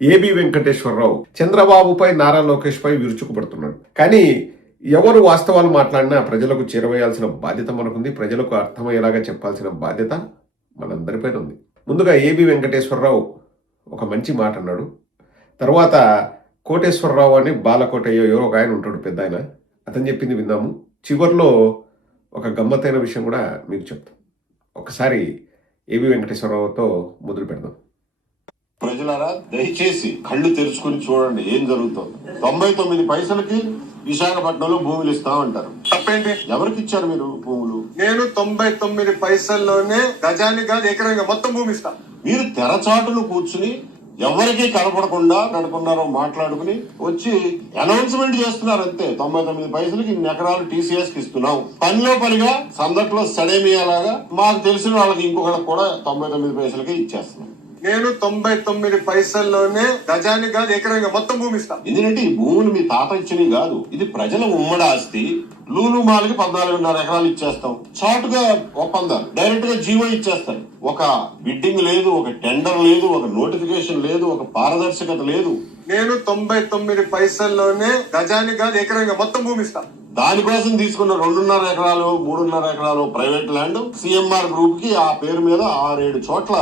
AB Venkateswararao చంద్రబాబుపై నారా లోకేష్ పై విరుచుకుపడుతున్నాడు. కానీ ఎవరు వాస్తవాలు మాట్లాడినా ప్రజలకు చేరవేయాల్సిన బాధ్యత మనకుంది. ప్రజలకు అర్థమయ్యేలాగా చెప్పాల్సిన బాధ్యత మనందరిపైన ఉంది. ముందుగా ఏబి వెంకటేశ్వరరావు ఒక మంచి మాట అన్నాడు. తర్వాత కోటేశ్వరరావు అని బాలకోటయ్యో ఎవరో ఒక ఆయన ఉంటాడు, పెద్ద ఆయన, అతను చెప్పింది విందాము. చివరిలో ఒక గమ్మత్తైన విషయం కూడా మీకు చెప్తాం. ఒకసారి ఏబి వెంకటేశ్వరరావుతో మొదలు పెడదాం. ప్రజలారా, దయచేసి కళ్ళు తెరుచుకుని చూడండి ఏం జరుగుతుంది. 99 పైసలకి విశాఖపట్నంలో భూములు ఇస్తామంటారు. తప్పేంటి? ఎవరికి ఇచ్చారు మీరు భూములు? నేను 99 పైసల్లోనే గజానికి కాదు ఎకరంగా మొత్తం భూమి ఇస్తా. మీరు తెరచాటును కూర్చుని ఎవరికి కనపడకుండా నడుకున్నారో మాట్లాడుకుని వచ్చి అనౌన్స్మెంట్ చేస్తున్నారు అంతే. 99 పైసలకి ఇన్ని ఎకరాలు టీసీఎస్ కి ఇస్తున్నాం. పనిలో పనిగా సందట్లో సడేమియాలాగా మాకు తెలిసిన వాళ్ళకి ఇంకొకరికి కూడా 99 పైసలకి ఇచ్చేస్తున్నాం. నేను 99 పైసల్లోనే గజానికి కాదు ఎకరంగా మొత్తం భూమి ఇస్తా. ఎందుకంటే ఈ భూములు మీ తాత ఇచ్చినవి కాదు, ఇది ప్రజల ఉమ్మడి ఆస్తి. లూలు మాల్కి 14.5 ఎకరాలు ఇచ్చేస్తాం. చాటుగా ఒప్పందాలు, డైరెక్ట్ గా జీవో ఇచ్చేస్తారు. ఒక బిడ్డింగ్ లేదు, ఒక టెండర్ లేదు, ఒక నోటిఫికేషన్ లేదు, ఒక పారదర్శకత లేదు. నేను 99 పైసల్లోనే గజానికి కాదు ఎకరంగా మొత్తం భూమి ఇస్తా. దానికోసం తీసుకున్న 2.5 ఎకరాలు 3.5 ఎకరాలు ప్రైవేట్ ల్యాండ్ సిఎంఆర్ గ్రూప్ కి ఆ పేరు మీద 6-7 చోట్ల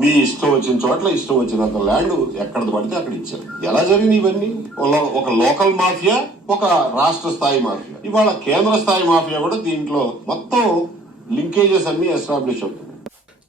మీ ఇష్టం వచ్చిన చోట్ల ఇష్టం వచ్చినంత ల్యాండ్ ఎక్కడ పడితే అక్కడ ఇచ్చారు. ఎలా జరిగింది ఇవన్నీ? ఒక లోకల్ మాఫియా, ఒక రాష్ట్ర స్థాయి మాఫియా, ఇవాళ కేంద్ర స్థాయి మాఫియా కూడా దీంట్లో మొత్తం లింకేజెస్ అన్ని ఎస్టాబ్లిష్ అవుతుంది.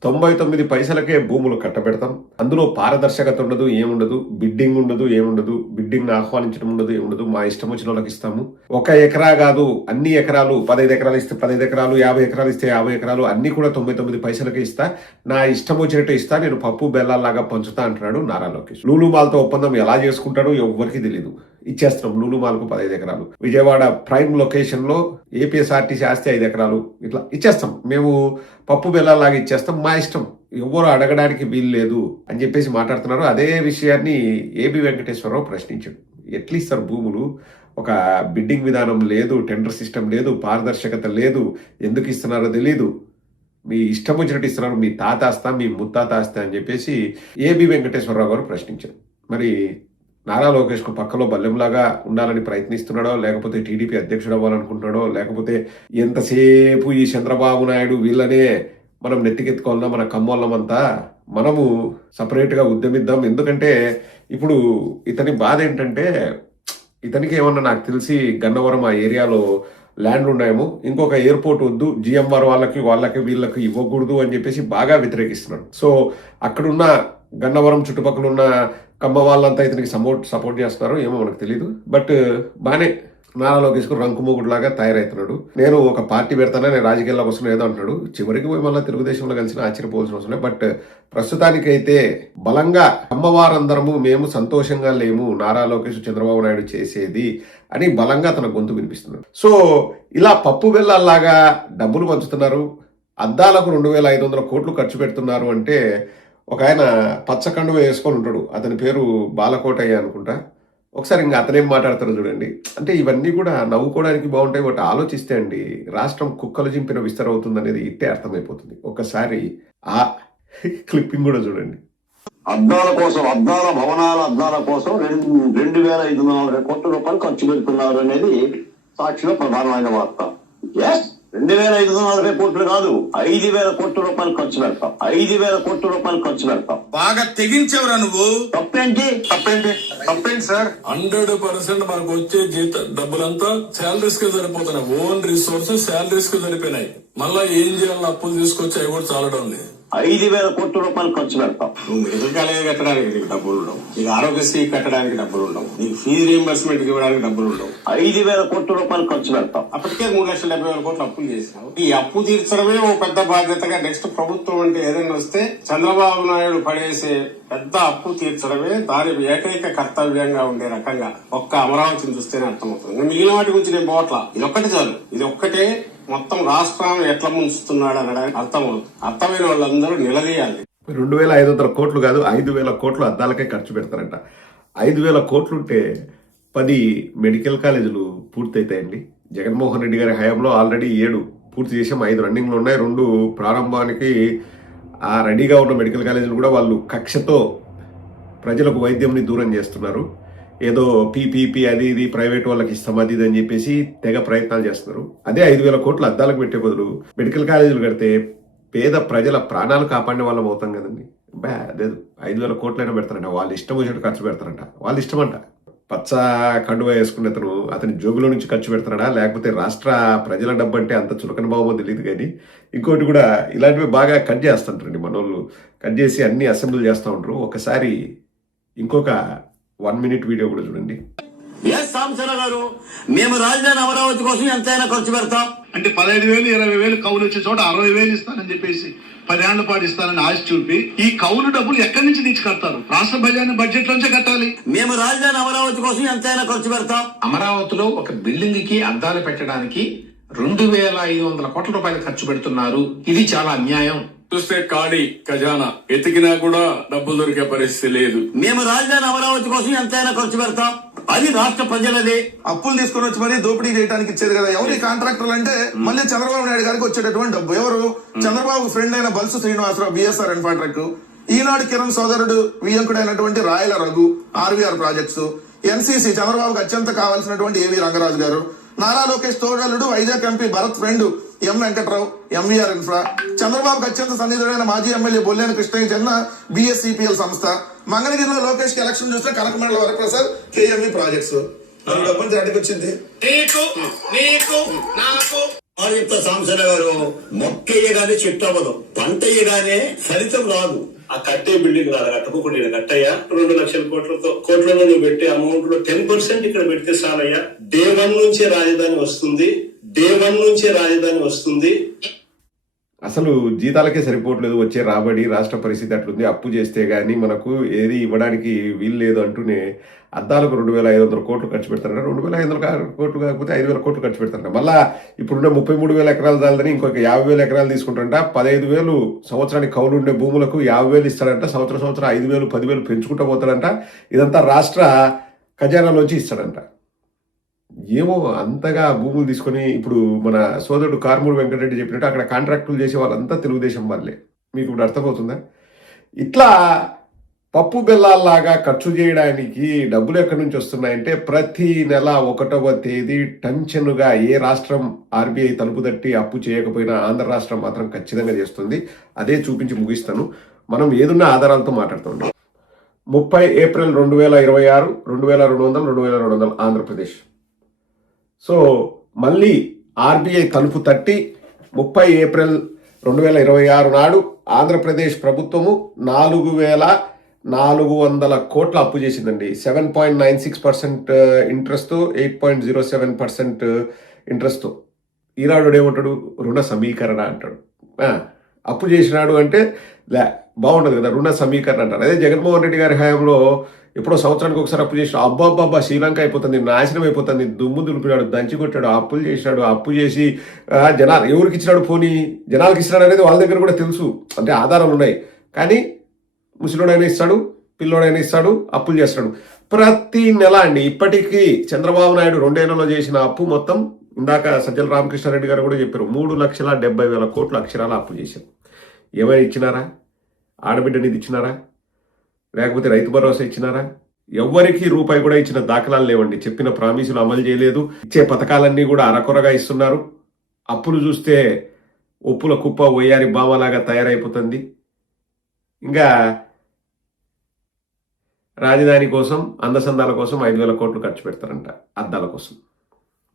99 పైసలకే భూములు కట్టబెడతాం. అందులో పారదర్శకత ఉండదు, ఏముండదు, బిడ్డింగ్ ఉండదు, ఏముండదు, బిడ్డింగ్ ఆహ్వానించడం ఉండదు, ఏముండదు. మా ఇష్టం వచ్చిన వాళ్ళకి ఇస్తాము. 1 ఎకరా కాదు, అన్ని ఎకరాలు, 15 ఎకరాలు ఇస్తే 15 ఎకరాలు, 50 ఎకరాలు ఇస్తే 50 ఎకరాలు, అన్ని కూడా 99 పైసలకే ఇస్తా. నా ఇష్టం వచ్చినట్టు ఇస్తా, నేను పప్పు బెల్లాలాగా పంచుతా అంటున్నాడు నారా లోకేష్. లూలు మాల్తో ఒప్పందం ఎలా చేసుకుంటాడో ఎవరికి తెలియదు. ఇచ్చేస్తున్నాం లూలు మాల్కు 15 ఎకరాలు. విజయవాడ ప్రైమ్ లొకేషన్ లో ఏపీఎస్ఆర్టీసీ ఆస్తి 5 ఎకరాలు, ఇట్లా ఇచ్చేస్తాం. మేము పప్పు బెల్లాలాగా ఇచ్చేస్తాం, మా ఇష్టం, ఎవరు అడగడానికి వీలు లేదు అని చెప్పేసి మాట్లాడుతున్నారు. అదే విషయాన్ని ఏబి వెంకటేశ్వరరావు ప్రశ్నించాడు. ఎట్లా ఇస్తారు భూములు? ఒక బిడ్డింగ్ విధానం లేదు, టెండర్ సిస్టమ్ లేదు, పారదర్శకత లేదు, ఎందుకు ఇస్తున్నారో తెలీదు, మీ ఇష్టం వచ్చినట్టు ఇస్తున్నారు, మీ తాత ఆస్తా, మీ ముత్తాత ఆస్తా అని చెప్పేసి ఏబి వెంకటేశ్వరరావు గారు ప్రశ్నించారు. మరి నారా లోకేష్ కు పక్కలో బల్లెంలాగా ఉండాలని ప్రయత్నిస్తున్నాడో, లేకపోతే టీడీపీ అధ్యక్షుడు అవ్వాలనుకుంటున్నాడో, లేకపోతే ఎంతసేపు ఈ చంద్రబాబు నాయుడు వీళ్ళనే మనం నెత్తికెత్తుకోవాలన్నా, మన కమ్మోళ్ళమంతా మనము సపరేట్ గా ఉద్యమిద్దాం. ఎందుకంటే ఇప్పుడు ఇతని బాధ ఏంటంటే, ఇతనికి ఏమన్నా నాకు తెలిసి గన్నవరం ఆ ఏరియాలో ల్యాండ్లు ఉన్నాయేమో, ఇంకొక ఎయిర్పోర్ట్ వద్దు, జిఎంఆర్ వాళ్ళకి వీళ్ళకి ఇవ్వకూడదు అని చెప్పేసి బాగా వ్యతిరేకిస్తున్నాడు. సో అక్కడున్న గన్నవరం చుట్టుపక్కల ఉన్న కమ్మ వాళ్ళంతా ఇతనికి సపోర్ట్ చేస్తున్నారు, ఏమో మనకు తెలియదు. బట్ బానే నారా లోకేష్ కు రంకుమూగుడులాగా తయారవుతున్నాడు. నేను ఒక పార్టీ పెడతానా, నేను రాజకీయాల్లోకి వస్తున్నా ఏదో అంటాడు. చివరికి పోయి మళ్ళీ తెలుగుదేశంలో కలిసిన ఆశ్చర్యపోవాల్సిన అవసరం లేదు. బట్ ప్రస్తుతానికైతే బలంగా అమ్మవారందరము మేము సంతోషంగా లేము నారా లోకేష్ చంద్రబాబు నాయుడు చేసేది అని బలంగా తన గొంతు వినిపిస్తున్నాడు. సో ఇలా పప్పు బెల్లాల్లాగా డబ్బులు పంచుతున్నారు, అద్దాలకు 2,500 కోట్లు ఖర్చు పెడుతున్నారు అంటే, ఒక ఆయన పచ్చకండువ వేసుకొని ఉంటాడు, అతని పేరు బాలకోటయ్య అనుకుంటా. ఒకసారి ఇంకా అతనేం మాట్లాడతారో చూడండి. అంటే ఇవన్నీ కూడా నవ్వుకోవడానికి బాగుంటాయి, బట్ ఆలోచిస్తే అండి రాష్ట్రం కుక్కలు చింపిన విస్తరవుతుంది అనేది ఇట్టే అర్థమైపోతుంది. ఒకసారి ఆ క్లిప్పింగ్ కూడా చూడండి. అద్దాల కోసం, అద్దాల భవనాల అద్దాల కోసం 2,540 కోట్ల రూపాయలు ఖర్చు పెడుతున్నారు అనేది సాక్షిలో ప్రధానమైన వార్త. ఎస్, 2,540 కోట్లు కాదు, 5,000 కోట్ల రూపాయలు ఖర్చు పెడతాం. 5,000 కోట్ల రూపాయలు ఖర్చు పెడతాం. బాగా తెగించేవరా నువ్వు. తప్పేంటి సార్? 100% మనకు వచ్చే డబ్బులంతా శాలరీస్ కి సరిపోతున్నాయి. ఓన్ రిసోర్స్ శాలరీస్ కి సరిపోయినాయి. మళ్ళా ఏం చేయాలని అప్పులు తీసుకొచ్చి అవి కూడా చాలడం లేదు. 5,000 కోట్ల రూపాయలు ఖర్చు పెడతాం. నువ్వు మెడికల్ కాలేజ్ కట్టడానికి నీకు డబ్బులు ఉండవు, నీకు ఆరోగ్యశ్రీ కట్టడానికి డబ్బులు ఉండవు, నీకు ఫీజు రీఎంబర్స్మెంట్ ఇవ్వడానికి డబ్బులు ఉండవు. 5,000 కోట్ల రూపాయలు ఖర్చు పెడతాం. అప్పటికే 3,70,000 కోట్లు అప్పులు చేసినావు. ఈ అప్పు తీర్చడమే ఓ పెద్ద బాధ్యతగా నెక్స్ట్ ప్రభుత్వం అంటే ఏదైనా వస్తే చంద్రబాబు నాయుడు పడేసే పెద్ద అప్పు తీర్చడమే దాని ఏకైక కర్తవ్యంగా ఉండే రకంగా ఒక్క అమరావతిని చూస్తేనే అర్థమవుతుంది. మిగిలిన వాటి గురించి నేను పోవట్లా, ఇది ఒక్కటి చాలు. ఇది ఒక్కటే మొత్తం రాష్ట్రాన్ని ఎట్లా ముంచుతున్నాడు అనడానికి అర్థమవుతుంది. అర్థమైన వాళ్ళందరూ నిలదీయాలి. 2,500 కోట్లు కాదు, 5,000 కోట్లు అద్దాలకే ఖర్చు పెడతారంట. 5,000 కోట్లు ఉంటే 10 మెడికల్ కాలేజీలు పూర్తయితాయండి. జగన్మోహన్ రెడ్డి గారి హయాంలో ఆల్రెడీ 7 పూర్తి చేసాం, 5 రన్నింగ్లో ఉన్నాయి. 2 ప్రారంభానికి ఆ రెడీగా ఉన్న మెడికల్ కాలేజీలు కూడా వాళ్ళు కక్షతో ప్రజలకు వైద్యంని దూరం చేస్తున్నారు. ఏదో పీపీపీ అది ఇది ప్రైవేట్ వాళ్ళకి ఇస్తాం అది ఇది అని చెప్పేసి తెగ ప్రయత్నాలు చేస్తున్నారు. అదే 5,000 కోట్లు అద్దాలకు పెట్టే బదులు మెడికల్ కాలేజీలు కడితే పేద ప్రజల ప్రాణాలు కాపాడిన వాళ్ళం అవుతాం కదండి. లేదు 5,000 కోట్లైనా పెడతారంట, వాళ్ళు ఇష్టం వచ్చినట్టు ఖర్చు పెడతారంట, వాళ్ళు ఇష్టమంట. పచ్చ కండువ వేసుకున్న అతని జోబులో నుంచి ఖర్చు పెడతాడా, లేకపోతే రాష్ట్ర ప్రజల డబ్బు అంటే అంత చులకన భావమో తెలియదు. కానీ ఇంకోటి కూడా ఇలాంటివి బాగా కట్ చేస్తుంటారండి మనోళ్ళు. కట్ చేసి అన్ని అసెంబ్లీ చేస్తూ ఉంటారు. ఒకసారి ఇంకొక 1 minute వీడియో కూడా చూడండి. సాంబశివరావు గారు, మేము రాజధాని అమరావతి కోసం ఎంతైనా ఖర్చు పెడతాం. అంటే 15,000 20,000 కౌలు వచ్చే చోట 60,000 ఇస్తానని చెప్పేసి 10 ఏళ్ల పాటు ఇస్తానని ఆశ చూపి ఈ కౌలు డబ్బులు ఎక్కడి నుంచి తెచ్చి కడతారు? రాష్ట్ర బడ్జెట్ లోంచే కట్టాలి. మేము రాజధాని అమరావతి కోసం ఎంతైనా ఖర్చు పెడతాం. అమరావతిలో ఒక బిల్డింగ్ కి అద్దాలు పెట్టడానికి 2,500 కోట్ల రూపాయలు ఖర్చు పెడుతున్నారు. ఇది చాలా అన్యాయం. చూస్తే ఖాళీ ఖజానా ఎతికినా కూడా డబ్బులు దొరికే పరిస్థితి లేదు. మేము రాజధాని అమరావతి కోసం ఎంతైనా ఖర్చు పెడతాం. అది రాష్ట్ర ప్రజలదే. అప్పులు తీసుకొని వచ్చి మరీ దోపిడీ చేయడానికి ఇచ్చేది కదా. ఎవరి కాంట్రాక్టర్లు అంటే మళ్ళీ చంద్రబాబు నాయుడు గారికి వచ్చేటటువంటి డబ్బు. ఎవరు? చంద్రబాబు ఫ్రెండ్ అయిన బల్సు శ్రీనివాసరావు, బిఎస్ఆర్ ఇన్ఫ్రాట్రక్, ఈనాడు కిరణ్ సోదరుడు వియంకుడైనటువంటి రాయల రఘు, ఆర్వీఆర్ ప్రాజెక్ట్స్, ఎన్సీసీ చంద్రబాబుకు అత్యంత కావాల్సినటువంటి ఏవి రంగరాజు గారు, నారా లోకేష్ తోడలుడు వైజాగ్ ఎంపీ భరత్ ఫ్రెండ్ ఎం వెంకట్రావు, ఎంవీఆర్ ఇన్ఫ్రా, చంద్రబాబుకు అత్యంత సన్నిధుడైన మాజీ ఎమ్మెల్యే బొల్లేని కృష్ణయ్య చెందిన బిఎస్సిపిఎల్ సంస్థ, మంగళగిరిలో లోకేష్ కి ఎలక్షన్ చూస్తే కనకమండల వరప్రసాద్, కేఎంఈ ప్రాజెక్ట్స్. డబ్బులు దాటికి వచ్చింది. సాంబశివరావు గారు, మొక్క వేయగానే చెట్టు అవ్వదు, పంట వేయగానే ఫలితం రాదు. ఆ కట్టే బిల్డింగ్ రాదు, కట్టకుండా ఈయన కట్టయ్యా 2 లక్షల కోట్లలో నువ్వు పెట్టే అమౌంట్ లో 10% ఇక్కడ పెడితే చాలయ్యా. డే 1 నుంచే రాజధాని వస్తుంది. అసలు జీతాలకే సరిపోవట్లేదు, వచ్చే రాబడి రాష్ట్ర పరిస్థితి అట్లుంది. అప్పు చేస్తే గానీ మనకు ఏది ఇవ్వడానికి వీలు లేదు అంటూనే అద్దాలకు 2,500 కోట్లు ఖర్చు పెడతారంట. 2,500 కోట్లు కాకపోతే 5,000 కోట్లు ఖర్చు పెడతారంట. మళ్ళా ఇప్పుడున్న 33,000 ఎకరాలు చాలని ఇంకొక 50,000 ఎకరాలు తీసుకుంటారంట. 15,000 సంవత్సరానికి కౌలు ఉండే భూములకు 50,000 ఇస్తాడంట. సంవత్సరం 5,000 10,000 పెంచుకుంటూ పోతాడంట. ఇదంతా రాష్ట్ర ఖజానాలోంచి ఇస్తాడంట. ఏమో అంతగా భూములు తీసుకొని ఇప్పుడు మన సోదరుడు కార్మూరు వెంకటరెడ్డి చెప్పినట్టు అక్కడ కాంట్రాక్టులు చేసే వాళ్ళంతా తెలుగుదేశం వాళ్ళే. మీకు ఇప్పుడు అర్థమవుతుందా? ఇట్లా పప్పు బెల్లాల్లాగా ఖర్చు చేయడానికి డబ్బులు ఎక్కడి నుంచి వస్తున్నాయంటే ప్రతి నెల 1వ తేదీ టెన్షన్గా ఏ రాష్ట్రం ఆర్బీఐ తలుపు తట్టి అప్పు చేయకపోయినా ఆంధ్ర రాష్ట్రం మాత్రం ఖచ్చితంగా చేస్తుంది. అదే చూపించి ముగిస్తాను. మనం ఏదున్న ఆధారాలతో మాట్లాడుతాం. 30 ఏప్రిల్ 2026 2,200 2,200 ఆంధ్రప్రదేశ్. సో మళ్ళీ ఆర్బీఐ తలుపు తట్టి 30 ఏప్రిల్ 2026 నాడు ఆంధ్రప్రదేశ్ ప్రభుత్వము 4,400 కోట్ల అప్పు చేసిందండి. 7.96% ఇంట్రెస్ట్తో, 8.07% ఇంట్రెస్ట్తో. ఈనాడు ఏమంటాడు? రుణ సమీకరణ అంటాడు. అప్పు చేసినాడు అంటే బాగుండదు కదా, రుణ సమీకరణ అంటారు. అదే జగన్మోహన్ రెడ్డి గారి హయాంలో ఎప్పుడో సంవత్సరానికి ఒకసారి అప్పు చేసి అబ్బాబ్బా శ్రీలంక అయిపోతుంది, నాశనం అయిపోతుంది, దుమ్ము దులిపినాడు, దంచి కొట్టాడు, అప్పులు చేసినాడు. అప్పు చేసి జనాలు ఎవరికి ఇచ్చినాడు, పోనీ జనాలకు ఇచ్చినాడు అనేది వాళ్ళ దగ్గర కూడా తెలుసు, అంటే ఆధారాలు ఉన్నాయి. కానీ ముసలోడైనా ఇస్తాడు, పిల్లోడైనా ఇస్తాడు, అప్పులు చేస్తాడు ప్రతి నెల అండి. ఇప్పటికీ చంద్రబాబు నాయుడు 2 ఏళ్లలో చేసిన అప్పు మొత్తం, ఇందాక సజ్జల రామకృష్ణారెడ్డి గారు కూడా చెప్పారు, 3,70,000 కోట్లు అక్షరాల అప్పు చేశారు. ఏమైనా ఇచ్చినారా? ఆడబిడ్డ నిధి ఇచ్చినారా? లేకపోతే రైతు భరోసా ఇచ్చినారా? ఎవ్వరికి రూపాయి కూడా ఇచ్చిన దాఖలాలు లేవండి. చెప్పిన ప్రామిసులు అమలు చేయలేదు. ఇచ్చే పథకాలన్నీ కూడా అరకొరగా ఇస్తున్నారు. అప్పులు చూస్తే ఉప్పుల కుప్ప ఒయ్యారి బామలాగా తయారైపోతుంది. ఇంకా రాజధాని కోసం, అందసందాల కోసం 5,000 కోట్లు ఖర్చు పెడతారంట. అద్దాల కోసం.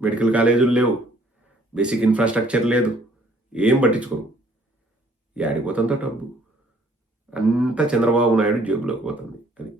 మెడికల్ కాలేజీలు లేవు, బేసిక్ ఇన్ఫ్రాస్ట్రక్చర్ లేదు, ఏం పట్టించుకోరు. యాడిపోతుందో డబ్బు అంతా చంద్రబాబు నాయుడు జేబులోకి పోతుంది. అది